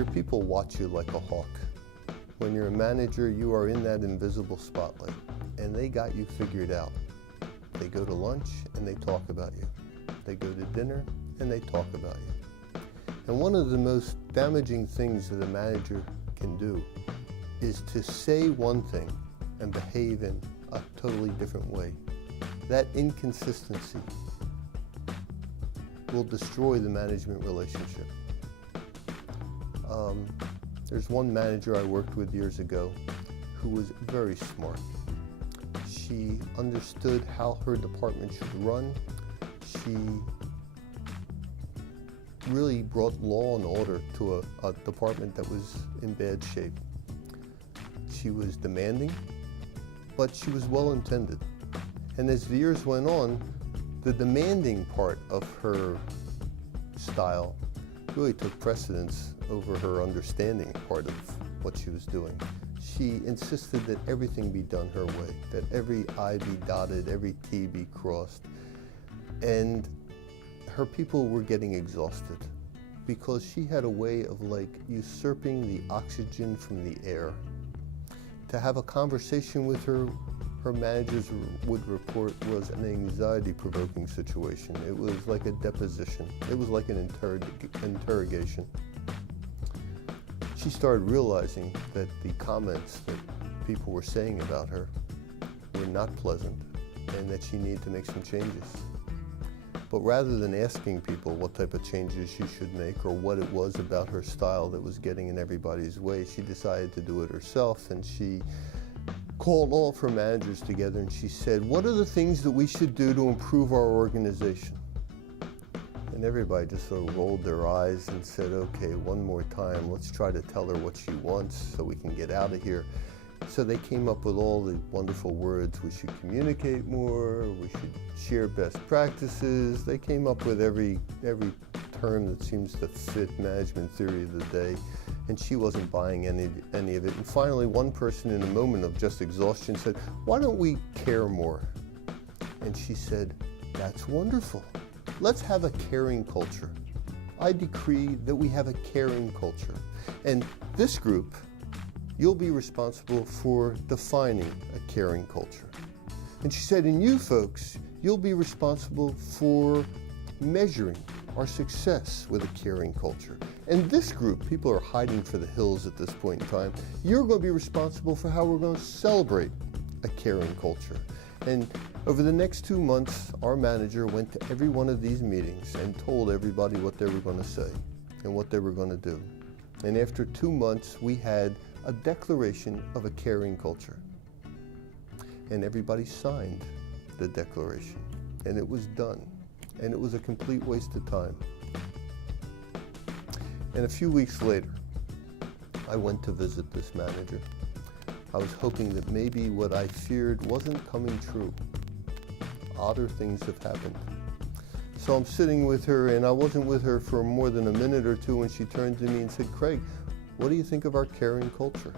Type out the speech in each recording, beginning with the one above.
Your people watch you like a hawk. When you're a manager, you are in that invisible spotlight, and they got you figured out. They go to lunch and they talk about you. They go to dinner and they talk about you. And one of the most damaging things that a manager can do is to say one thing and behave in a totally different way. That inconsistency will destroy the management relationship. There's one manager I worked with years ago who was very smart. She understood how her department should run. She really brought law and order to a department that was in bad shape. She was demanding, but she was well-intended. And as the years went on, the demanding part of her style really took precedence over her understanding part of what she was doing. She insisted that everything be done her way, that every I be dotted, every T be crossed. And her people were getting exhausted because she had a way of usurping the oxygen from the air. To have a conversation with her, her managers would report was an anxiety-provoking situation. It was like a deposition. It was like an interrogation. She started realizing that the comments that people were saying about her were not pleasant and that she needed to make some changes. But rather than asking people what type of changes she should make or what it was about her style that was getting in everybody's way, she decided to do it herself, and she called all of her managers together and she said, "What are the things that we should do to improve our organization?" And everybody just sort of rolled their eyes and said, "Okay, one more time, let's try to tell her what she wants so we can get out of here." So they came up with all the wonderful words. We should communicate more, we should share best practices. They came up with every term that seems to fit management theory of the day, and she wasn't buying any of it. And finally, one person in a moment of just exhaustion said, "Why don't we care more?" And she said, "That's wonderful. Let's have a caring culture. I decree that we have a caring culture. And this group, you'll be responsible for defining a caring culture." And she said, "And you folks, you'll be responsible for measuring our success with a caring culture. And this group, people are hiding for the hills at this point in time, you're going to be responsible for how we're going to celebrate a caring culture." And over the next 2 months, our manager went to every one of these meetings and told everybody what they were going to say and what they were going to do. And after 2 months, we had a declaration of a caring culture. And everybody signed the declaration. And it was done. And it was a complete waste of time. And a few weeks later, I went to visit this manager. I was hoping that maybe what I feared wasn't coming true. Odder things have happened. So I'm sitting with her, and I wasn't with her for more than a minute or two when she turned to me and said, "Craig, what do you think of our caring culture?"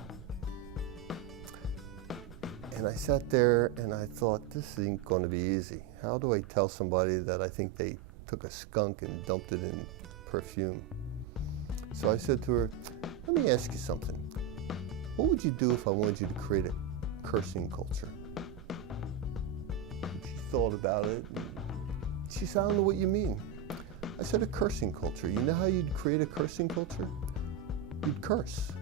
And I sat there and I thought, this ain't going to be easy. How do I tell somebody that I think they took a skunk and dumped it in perfume? So I said to her, "Let me ask you something. What would you do if I wanted you to create a cursing culture?" And she thought about it. And she said, "I don't know what you mean." I said, "A cursing culture. You know how you'd create a cursing culture? You'd curse.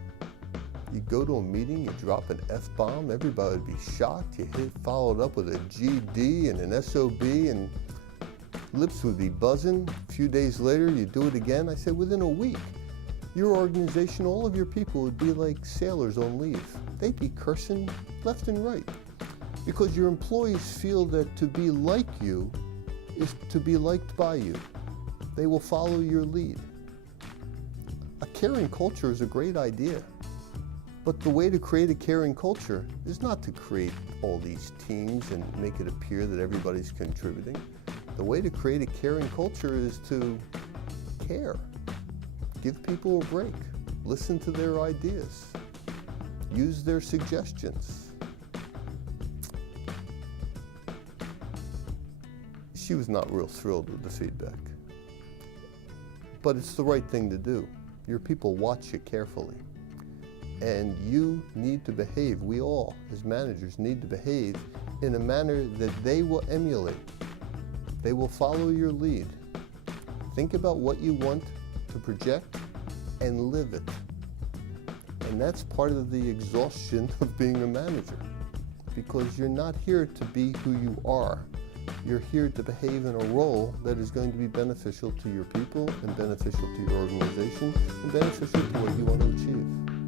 You'd go to a meeting, you'd drop an F-bomb, everybody would be shocked. You followed up with a GD and an SOB, and lips would be buzzing. A few days later, you'd do it again." I said, "Within a week, your organization, all of your people would be like sailors on leave. They'd be cursing left and right. Because your employees feel that to be like you is to be liked by you. They will follow your lead." A caring culture is a great idea. But the way to create a caring culture is not to create all these teams and make it appear that everybody's contributing. The way to create a caring culture is to care. Give people a break. Listen to their ideas. Use their suggestions. She was not real thrilled with the feedback. But it's the right thing to do. Your people watch you carefully. And you need to behave, we all as managers need to behave in a manner that they will emulate. They will follow your lead. Think about what you want to project and live it. And that's part of the exhaustion of being a manager, because you're not here to be who you are. You're here to behave in a role that is going to be beneficial to your people and beneficial to your organization and beneficial to what you want to achieve.